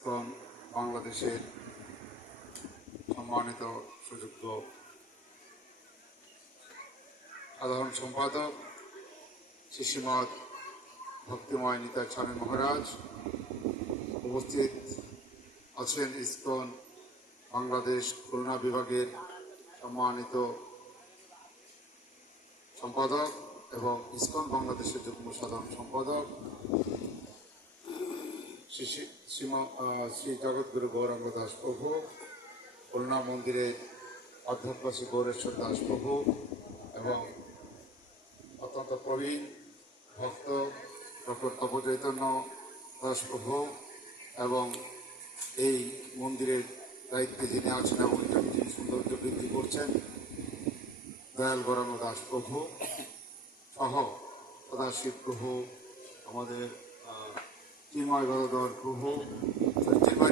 ISKCON বাংলাদেশের সম্মানিত সুযোগ্য সাধারণ সম্পাদক শ্রীমৎ ভক্তিময় নিতাই স্বামী মহারাজ, উপস্থিত আছেন ইসকন বাংলাদেশ খুলনা বিভাগের সম্মানিত সম্পাদক এবং ইসকন বাংলাদেশের যুগ্ম সাধারণ সম্পাদক শ্রী জগৎগুরু গৌরাঙ্গ দাস প্রভু, খুলনা মন্দিরের অধ্যক্ষ শ্রী গৌরেশ্বর দাস প্রভু এবং অত্যন্ত প্রবীণ ভক্ত ডক্টর তপচৈতন্য দাস প্রভু এবং এই মন্দিরের দায়িত্বে যিনি আছেন এবং যিনি সৌন্দর্য বৃদ্ধি করছেন দয়াল গৌরাঙ্গ দাস প্রভু সহ সদাশিব প্রভু, আমাদের চিন্ময় গদাধর প্রভু, চিন্ময়